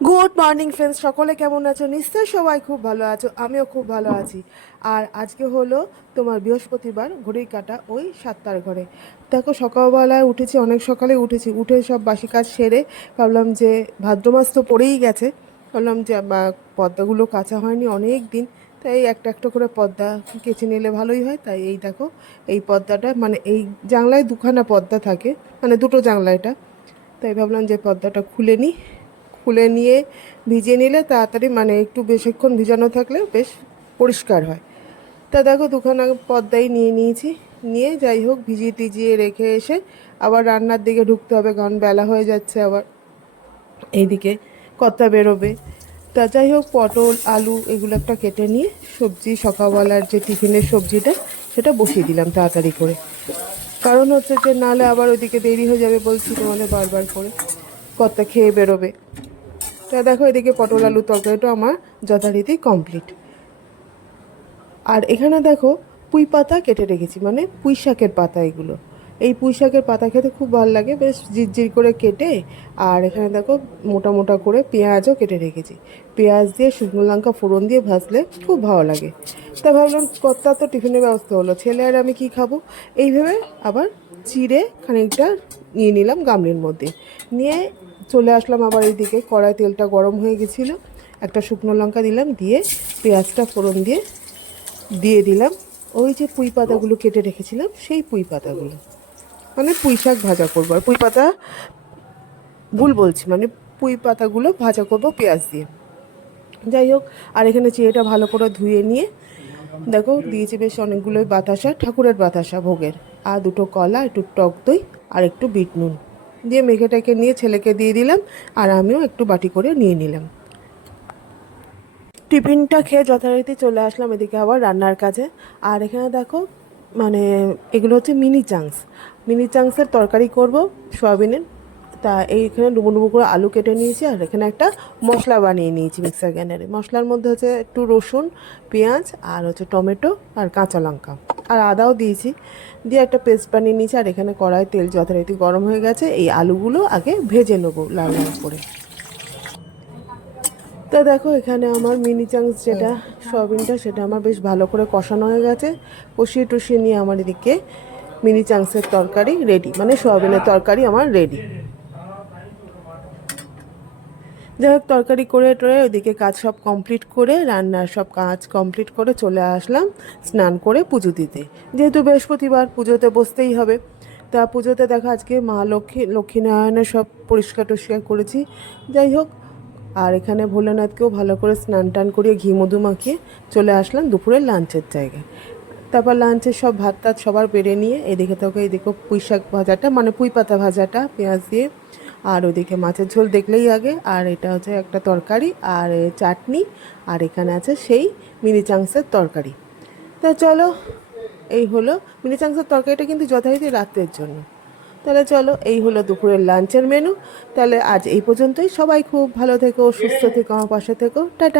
Good morning friends, সকলে কেমন আছো? নিশ্চয়ই সবাই খুব ভালো আছো, আমিও খুব ভালো আছি। আর আজকে হলো তোমার বৃহস্পতিবার, ঘড়ির কাঁটা ওই 7টার ঘরে। দেখো সকালবেলায় উঠেছি, অনেক সকালে উঠেছি, উঠে সব বাসি কাজ সেরে ভাবলাম যে ভাদ্র মাস তো পড়েই গেছে, ভাবলাম যে পর্দাগুলো কাচা হয়নি অনেক দিন, তাই একটা একটা করে পর্দা কেচে নিলে ভালোই হয়। তাই এই দেখো, এই পর্দাটা মানে এই জানলায় দুখানা পর্দা থাকে, মানে দুটো জানলা এটা। তাই ভাবলাম যে পর্দাটা খুলে নিই, খুলে নিয়ে ভিজিয়ে নিলে তাড়াতাড়ি, মানে একটু বেশিক্ষণ ভিজানো থাকলে বেশ পরিষ্কার হয়। তা দেখো দুখানা পর্দাই নিয়ে নিয়েছি, নিয়ে যাই হোক ভিজিয়ে টিজিয়ে রেখে এসে আবার রান্নার দিকে ঢুকতে হবে, কারণ বেলা হয়ে যাচ্ছে, আবার এইদিকে কর্তা বেরোবে। তা যাই হোক পটল আলু এগুলো একটা কেটে নিয়ে সবজি, সকালবেলার যে টিফিনের সবজিটা সেটা বসিয়ে দিলাম তাড়াতাড়ি করে। কারণ হচ্ছে যে নাহলে আবার ওইদিকে দেরি হয়ে যাবে, বলছি তোমাদের বারবার করে, কর্তা খেয়ে বেরোবে। তা দেখো এদিকে পটল আলুর তরকারিটা আমার যথারীতি কমপ্লিট। আর এখানে দেখো পুঁই পাতা কেটে রেখেছি, মানে পুঁই শাকের পাতা এগুলো। এই পুঁই শাকের পাতা খেতে খুব ভালো লাগে, বেশ জিরজির করে কেটে। আর এখানে দেখো মোটা মোটা করে পেঁয়াজও কেটে রেখেছি, পেঁয়াজ দিয়ে শুকনো লঙ্কা ফোড়ন দিয়ে ভাজলে খুব ভালো লাগে। তা ভাবলাম কর্তা তো টিফিনের ব্যবস্থা হলো, ছেলে আর আমি কি খাবো, এইভাবে আবার চিড়ে খানিকটা নিয়ে নিলাম গামলির মধ্যে, নিয়ে চলে আসলাম আবার এইদিকে। কড়াই তেলটা গরম হয়ে গেছিলো, একটা শুকনো লঙ্কা দিলাম, দিয়ে পেঁয়াজটা ফোড়ন দিয়ে দিয়ে দিলাম ওই যে পুঁই পাতাগুলো কেটে রেখেছিলাম, সেই পুঁই পাতাগুলো, মানে পুঁই শাক ভাজা করবো। আর পুঁই পাতা ভুল বলছি, মানে পুঁই পাতাগুলো ভাজা করব পেঁয়াজ দিয়ে। যাই হোক, আর এখানে চিড়েটা ভালো করে ধুয়ে নিয়ে দেখো দিয়েছি বেশ অনেকগুলোই বাতাসা, ঠাকুরের বাতাসা ভোগের, আর দুটো কলা, একটু টক দই, আর একটু বিট নুন দিয়ে মেখেটাকে নিয়ে ছেলেকে দিয়ে দিলাম, আর আমিও একটু বাটি করে নিয়ে নিলাম। টিফিনটা খেয়ে যথারীতি চলে আসলাম এদিকে আবার রান্নার কাজে। আর এখানে দেখো, মানে এগুলো হচ্ছে মিনি চাংস, মিনি চাংসের তরকারি করব সয়াবিনের। তা এইখানে ডুবো ডুবো করে আলু কেটে নিয়েছি, আর এখানে একটা মশলা বানিয়ে নিয়েছি মিক্সার গ্রাইন্ডারে। মশলার মধ্যে হচ্ছে একটু রসুন, পেঁয়াজ, আর হচ্ছে টমেটো, আর কাঁচা লঙ্কা, আর আদাও দিয়েছি, দিয়ে একটা পেস্ট বানিয়ে নিয়েছি। আর এখানে কড়াই তেল যথারীতি গরম হয়ে গেছে, এই আলুগুলো আগে ভেজে নেবো লাল লাল করে। তো দেখো এখানে আমার মিনি চাংস যেটা সয়াবিনটা, সেটা আমার বেশ ভালো করে কষানো হয়ে গেছে। কষিয়ে টষিয়ে নিয়ে আমার এদিকে মিনি চাংসের তরকারি রেডি, মানে সয়াবিনের তরকারি আমার রেডি। যাই হোক তরকারি করে টরে ওইদিকে কাজ সব কমপ্লিট করে, রান্নার সব কাজ কমপ্লিট করে চলে আসলাম স্নান করে পুজো দিতে। যেহেতু বৃহস্পতিবার, পুজোতে বসতেই হবে। তা পুজোতে দেখো আজকে মা লক্ষ্মীনারায়ণের সব পরিষ্কার টরিষ্কার করেছি। যাই হোক, আর এখানে ভোলানাথকেও ভালো করে স্নান টান করিয়ে ঘি মধু মাখিয়ে চলে আসলাম দুপুরের লাঞ্চের জায়গায়। তারপর লাঞ্চের সব ভাত টাত সবার বেড়ে নিয়ে এদিকে তোকে এদিকে পুঁই শাক ভাজাটা, মানে পুঁই পাতা ভাজাটা পেঁয়াজ দিয়ে, আর ওদিকে মাছের ঝোল দেখলেই আগে, আর এটা হচ্ছে একটা তরকারি আর চাটনি, আর এখানে আছে সেই মিনি চাংসের তরকারি। তা চলো, এই হলো মিনি চাংসের তরকারিটা, কিন্তু যথারীতি রাত্রের জন্য। তাহলে চলো, এই হলো দুপুরের লাঞ্চের মেনু। তাহলে আজ এই পর্যন্তই, সবাই খুব ভালো থেকো, সুস্থ থেকো, আমার পাশে থেকো, টাটা।